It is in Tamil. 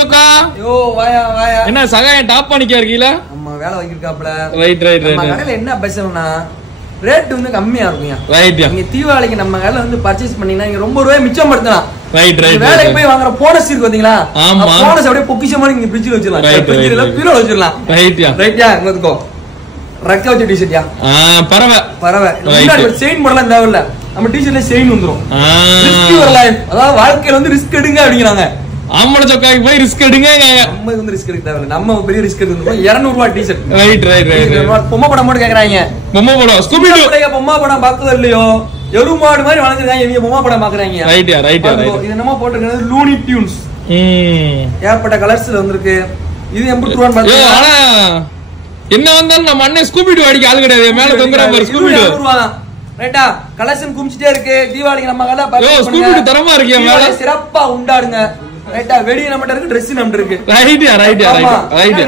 சொக்கா யோ வாயா வாயா. என்ன சகாயம் டாப் பண்ணிக்க இருக்கீல? நம்ம வேலை வைக்கிருக்காப்ல. Right right right. நம்ம கடையில என்ன ஸ்பெஷல்னா ரேட் வந்து கம்மியா இருக்கும்யா. ரைட்யா. நீங்க தீபாவளிக்கு நம்ம கடையில வந்து பர்ச்சேஸ் பண்ணீங்கன்னா நீங்க ரொம்ப ரூபாய் மிச்சம் படுத்தலாம். Right right. வேலைக்கு போய் வாங்குற போனஸ் இருக்கு பாத்தீங்களா? ஆமா. போனஸ் அப்படியே பொக்கிஷமா நீங்க ஃப்ரிட்ஜ்ல வச்சிரலாம். ஃப்ரிட்ஜ்ல பீரோ வச்சிரலாம். ரைட்யா. ரைட்யா இங்கதுக்கோ. ரக்க வச்ச டி-ஷர்ட்யா. பரவ. முன்னாடி ஒரு செயின் போடலாம் தேவையில்ல. நம்ம டி-ஷர்ட்ல செயின் வந்துரும். ரிஸ்க் வரல. அதாவது வாழ்க்கையில வந்து ரிஸ்க் எடுங்க அப்படிங்கறாங்க. ஆம்பள சொக்காக்கு போய் ரிஸ்க் எடுங்கங்க. நம்ம வந்து ரிஸ்க் எடுக்க தேவையில்ல. நம்ம பெரிய ரிஸ்க் எடுக்கணும். 200 ரூபாய் டி-ஷர்ட். Right right right. பொம்மை படம் மட்டும் கேக்குறாங்க. பொம்மை படம் ஸ்கூபி டூ. பொம்மை படம் பார்த்தது இல்லையோ? எருமாடு மாதிரி வளர்ந்துருக்காங்க. இவங்க பொம்மை படம் பாக்குறாங்க. ரைட்யா ரைட்யா ரைட். இது என்னமோ போட்டுருக்கிறது லூனி டியூன்ஸ். ஏற்பட்ட கலர்ஸ்ல வந்திருக்கு. இது 80 ரூபாய் பாத்தீங்களா? ஆனா என்ன வந்தாலும் நம்ம அண்ணன் ஸ்கூபி டூ அடிக்க ஆள் கிடையாது. மேல தொங்குற மாதிரி ஸ்கூபி டூ. ரைட்டா கலெக்ஷன் குமிச்சிட்டே இருக்கு. தீபாவளிக்கு நம்ம கடை பர்ச்சேஸ் பண்ணுங்க. ஸ்கூபி டூ தரமா இருக்கியா மேல? சிறப்பா உண்டாடுங்க. ரைட்டா வெடி நம்மட்ட இருக்கு, Dress நம்மட்ட இருக்கு. ரைட்யா ரைட்யா ரைட். ரைட்.